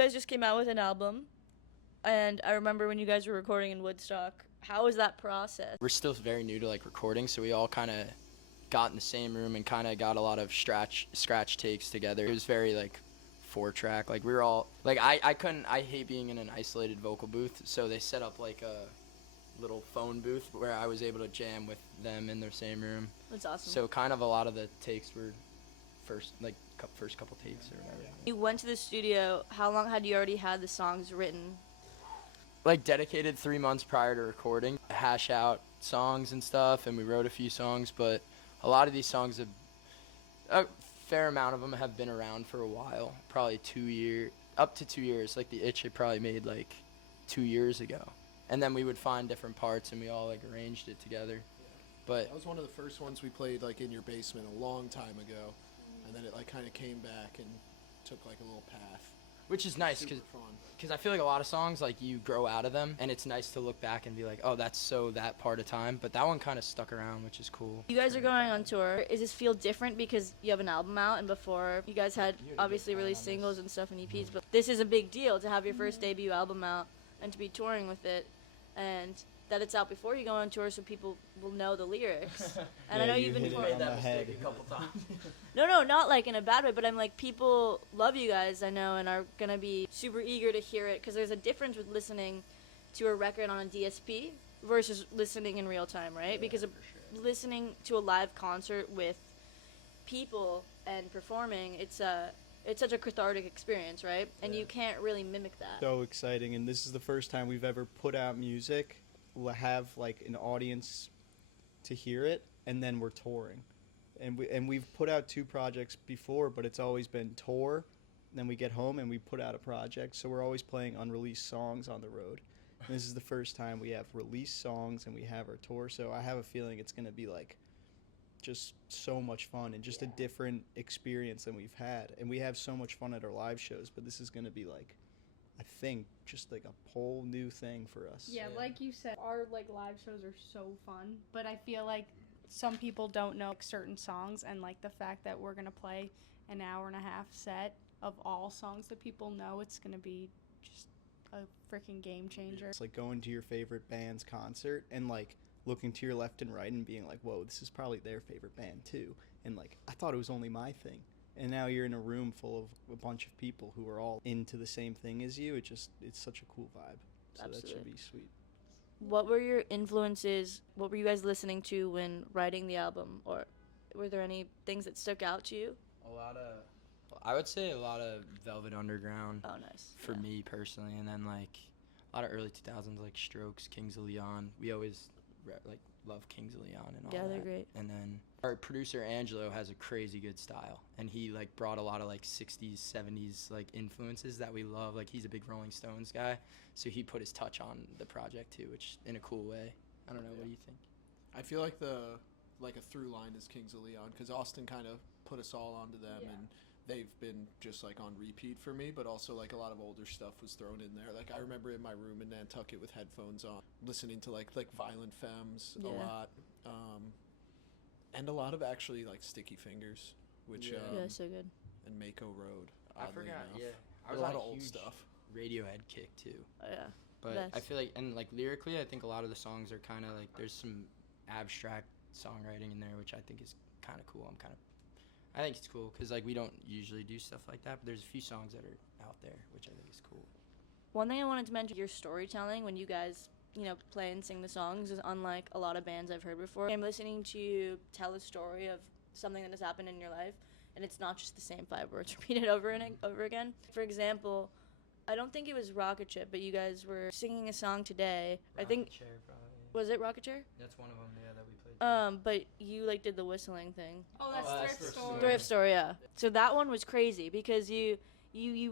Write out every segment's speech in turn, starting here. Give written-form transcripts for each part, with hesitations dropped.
guys just came out with an album, and I remember when you guys were recording in Woodstock. How was that process? We're still very new to like recording, so we all kind of got in the same room and kind of got a lot of scratch takes together. It was very like 4-track. Like we were all like I hate being in an isolated vocal booth, so they set up like a little phone booth where I was able to jam with them in their same room. That's awesome. So kind of a lot of the takes were first couple takes or whatever. You went to the studio. How long had you already had the songs written? Like dedicated 3 months prior to recording, hash out songs and stuff, and we wrote a few songs, but a lot of these songs have, a fair amount of them have been around for a while, probably up to 2 years. Like the Itch I probably made like 2 years ago, and then we would find different parts and we all like arranged it together. But that was one of the first ones we played like in your basement a long time ago, and then it like kind of came back and took like a little path. Which is nice because I feel like a lot of songs like you grow out of them, and it's nice to look back and be like, oh, that's so that part of time. But that one kind of stuck around, which is cool. You guys are going on tour. Does this feel different because you have an album out, and before you guys had obviously released singles and stuff and EPs, but this is a big deal to have your first debut album out and to be touring with it, and that it's out before you go on tour so people will know the lyrics. And I know you've been made that mistake a couple times. No, not like in a bad way, but I'm like, people love you guys, I know, and are gonna be super eager to hear it, because there's a difference with listening to a record on a DSP versus listening in real time, right? Yeah, because listening to a live concert with people and performing, it's such a cathartic experience, right? And you can't really mimic that. So exciting, and this is the first time we've ever put out music. We'll have like an audience to hear it, and then we're touring. And we've put out 2 projects before, but it's always been tour, then we get home and we put out a project. So we're always playing unreleased songs on the road. And this is the first time we have released songs and we have our tour. So I have a feeling it's going to be like just so much fun and just a different experience than we've had. And we have so much fun at our live shows, but this is going to be like, I think, just like a whole new thing for us. Yeah, like you said, our like live shows are so fun, but I feel like some people don't know like, certain songs, and like the fact that we're gonna play an hour and a half set of all songs that people know, it's gonna be just a freaking game changer. It's like going to your favorite band's concert and like looking to your left and right and being like, whoa, this is probably their favorite band too. And like, I thought it was only my thing. And now you're in a room full of a bunch of people who are all into the same thing as you. It's such a cool vibe. So Absolutely. That should be sweet. What were your influences? What were you guys listening to when writing the album? Or were there any things that stuck out to you? I would say a lot of Velvet Underground. Oh, nice. For me personally, and then like a lot of early 2000s like Strokes, Kings of Leon. We always love Kings of Leon and all that. Yeah, they're great. And then our producer Angelo has a crazy good style, and he like brought a lot of like 60s, 70s like influences that we love. Like he's a big Rolling Stones guy, so he put his touch on the project too, which in a cool way. I don't know, what do you think? I feel like a through line is Kings of Leon, because Austin kind of put us all onto them, and they've been just like on repeat for me, but also like a lot of older stuff was thrown in there. Like I remember in my room in Nantucket with headphones on, listening to like Violent Femmes a lot, and a lot of actually like Sticky Fingers, which so good. and Mako Road. I forgot. Enough. I was a lot on of a old huge stuff. Radiohead kick too. Oh, yeah. But Best. I feel like, and like lyrically, I think a lot of the songs are kind of like, there's some abstract songwriting in there, which I think is kind of cool. I think it's cool because like we don't usually do stuff like that, but there's a few songs that are out there, which I think is cool. One thing I wanted to mention, your storytelling when you guys, play and sing the songs is unlike a lot of bands I've heard before. I'm listening to you tell a story of something that has happened in your life, and it's not just the same 5 words repeated over and over again. For example, I don't think it was Rocket Ship, but you guys were singing a song today. Rocket I think Chair, probably. Was it Rocket Chair? That's one of them, yeah, that we played. But you like did the whistling thing. Oh, that's Thrift Store. Thrift Store, yeah. So that one was crazy because you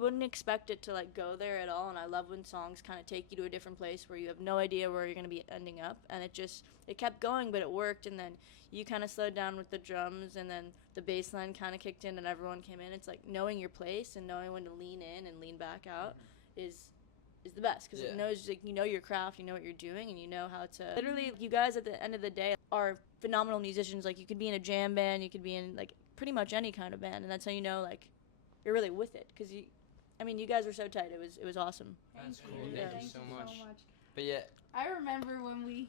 wouldn't expect it to like go there at all, and I love when songs kind of take you to a different place where you have no idea where you're going to be ending up, and it kept going, but it worked, and then you kind of slowed down with the drums, and then the bass line kind of kicked in and everyone came in. It's like knowing your place and knowing when to lean in and lean back out is the best, because it knows, like, you know your craft, you know what you're doing, and you know how to literally, you guys at the end of the day are phenomenal musicians. Like, you could be in a jam band, you could be in like pretty much any kind of band, and that's how you know like you're really with it, because I mean, you guys were so tight. It was awesome. That's Thank cool. you. Thank Yeah. you so much. so much. But yeah, I remember when we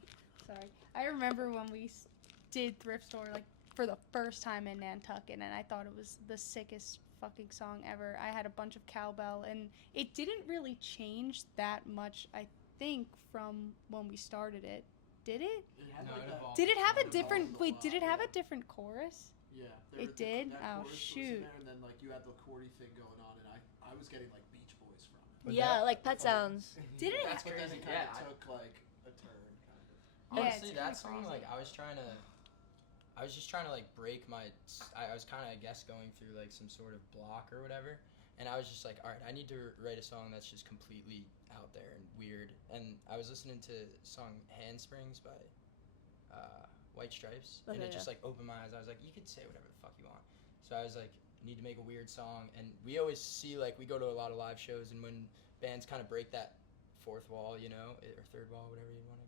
did thrift store like for the first time in Nantucket, and I thought it was the sickest fucking song ever. I had a bunch of cowbell, and it didn't really change that much, I think, from when we started it. Did it? No, it evolved. Did it have a It different? evolved a Wait, lot, did it have yeah. a different chorus? Yeah, It did? That Oh, chorus was in shoot. there, and then like you had the chordy thing going on, and I was getting like Beach Boys from it. But Yeah, that- like Pet Sounds. Did it? That's But then crazy. it kind Yeah, of took like a turn, kind of. Yeah, honestly, it's that kinda song, crazy. like, I was just trying to like break my. I was kind of, I guess, going through like some sort of block or whatever, and I was just like, all right, I need to write a song that's just completely out there and weird. And I was listening to the song "Handsprings" by White Stripes, and Okay, it just like opened my eyes. I was like, you could say whatever the fuck you want. So I was like, need to make a weird song. And we always see, like, we go to a lot of live shows, and when bands kind of break that fourth wall, you know, or third wall, whatever you want to.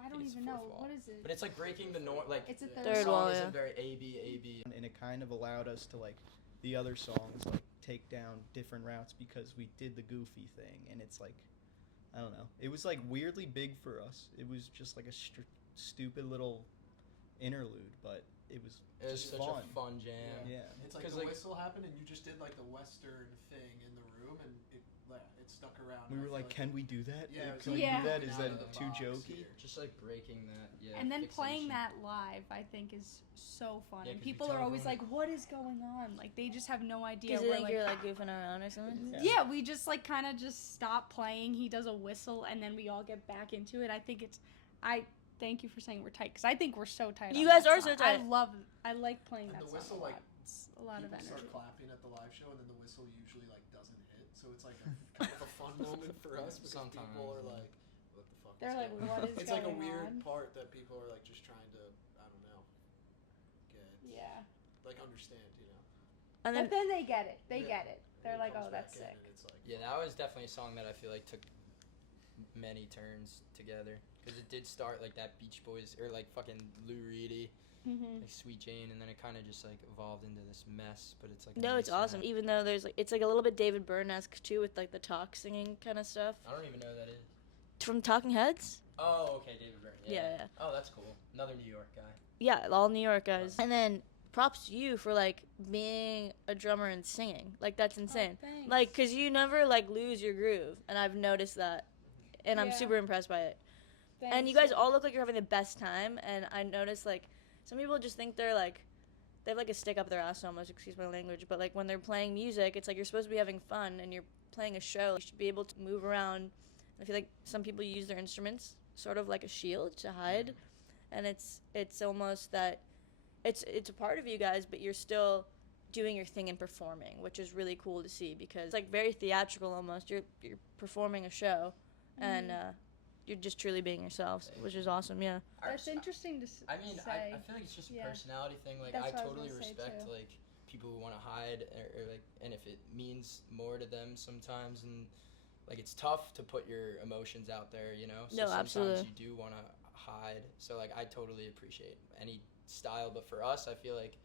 I don't it's even fourth know. wall. What is it? But it's like breaking the norm. Like, It's a Yeah. third, Third the wall, song yeah. isn't very A-B. And it kind of allowed us to like the other songs like take down different routes because we did the goofy thing, and it's like I don't know, it was like weirdly big for us. It was just like a stupid little interlude, but it was It was just such fun. a fun jam. Yeah. It's like 'Cause, the like- whistle happened, and you just did like the western thing in the room, and it stuck around. We and I were feel like, can we do that? Yeah, it was Can like we Yeah. do that? moving Is out that of the too box jokey? here. Just like breaking that, yeah. And then playing fixation. that live, I think, is so fun. Yeah, And 'cause you people tell are always like, everyone- "What is going on?" Like they just have no idea. Because you We're think like, you're like goofing around or something. yeah, we just like kind of just stop playing. He does a whistle, and then we all get back into it. I think it's. I thank you for saying we're tight, because I think we're so tight. You on guys that are so song. I tight. I like playing And that the song whistle, a like, lot. It's a lot of People energy. start clapping at the live show, and then the whistle usually like doesn't hit, so it's like a kind of a fun moment for us because Sometimes, people are yeah. like, "What the fuck?" They're is like, going "What on?" is It's like a going weird on? part that people are like just trying to, I don't know, get Yeah, like understand, you know. And but then then they get it. They Yeah. get it. They're And it like, comes "Oh, that's back in, sick." and it's like, Yeah, that was definitely a song that I feel like took many turns together. Because it did start like that Beach Boys, or like fucking Lou Reedy, Mm-hmm. like Sweet Jane, and then it kind of just like evolved into this mess, but it's like. a no, it's nice awesome. mess. Even though there's like it's like a little bit David Byrne-esque too, with like the talk singing kind of stuff I don't even know who that is. from Talking Heads. Oh, okay, David Byrne. Yeah, yeah. Oh, that's cool. Another New York guy. Yeah, all New York guys. And then props to you for like being a drummer and singing. Like that's insane. thanks. Like, cause you never like lose your groove, and I've noticed that, and I'm Yeah. super impressed by it. And you guys all look like you're having the best time, and I noticed like some people just think they're like they have like a stick up their ass almost, excuse my language, but like when they're playing music, it's like you're supposed to be having fun and you're playing a show. You should be able to move around. I feel like some people use their instruments sort of like a shield to hide, and it's almost that it's a part of you guys, but you're still doing your thing and performing, which is really cool to see because it's like very theatrical almost. You're performing a show, and you're just truly being yourselves, which is awesome. Yeah. That's interesting to I mean, say. I feel like it's just a Yeah. personality thing. Like, That's I what I was totally gonna say, respect too. like people who want to hide, or like, and if it means more to them sometimes, and like it's tough to put your emotions out there, you know. So No, sometimes absolutely. you do want to hide. So like, I totally appreciate any style, but for us, I feel like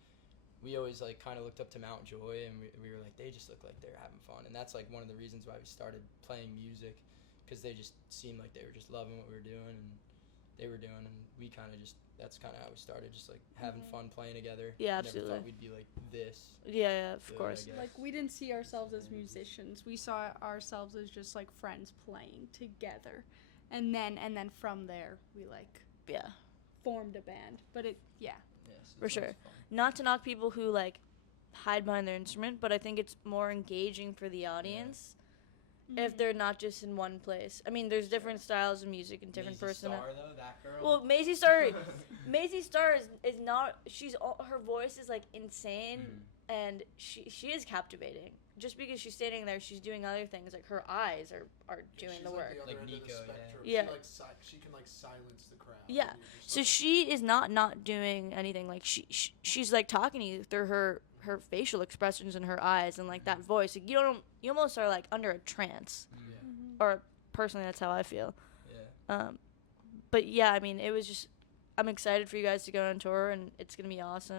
we always like kind of looked up to Mount Joy, and we were like, they just look like they're having fun, and that's like one of the reasons why we started playing music, because they just seemed like they were just loving what we were doing, and they were doing, and we kind of just, that's kind of how we started, just like having fun playing together. Yeah, Never absolutely. thought we'd be like this. Yeah, of good, course. I guess. Like we didn't see ourselves as musicians. We saw ourselves as just like friends playing together, and then from there we like Yeah. formed a band. But it Yeah, so For it's always sure. fun. Not to knock people who like hide behind their instrument, but I think it's more engaging for the audience if they're not just in one place. I mean, there's different styles of music and different Maisie personalities. Starr, though, that girl. Well, Maisie Starr is not. Her voice is like insane, and she is captivating. Just because she's standing there, she's doing other things. Like her eyes are doing she's the like work. the other Like end of the Nico, yeah. spectrum. Yeah. She can like silence the crowd. Yeah. and you're just So like- she is not doing anything. Like she's like talking to you through her facial expressions and her eyes and like that voice. Like, you almost are like under a trance. Or personally, that's how I feel. Yeah. But yeah, I mean, it was just. I'm excited for you guys to go on tour, and it's gonna be awesome.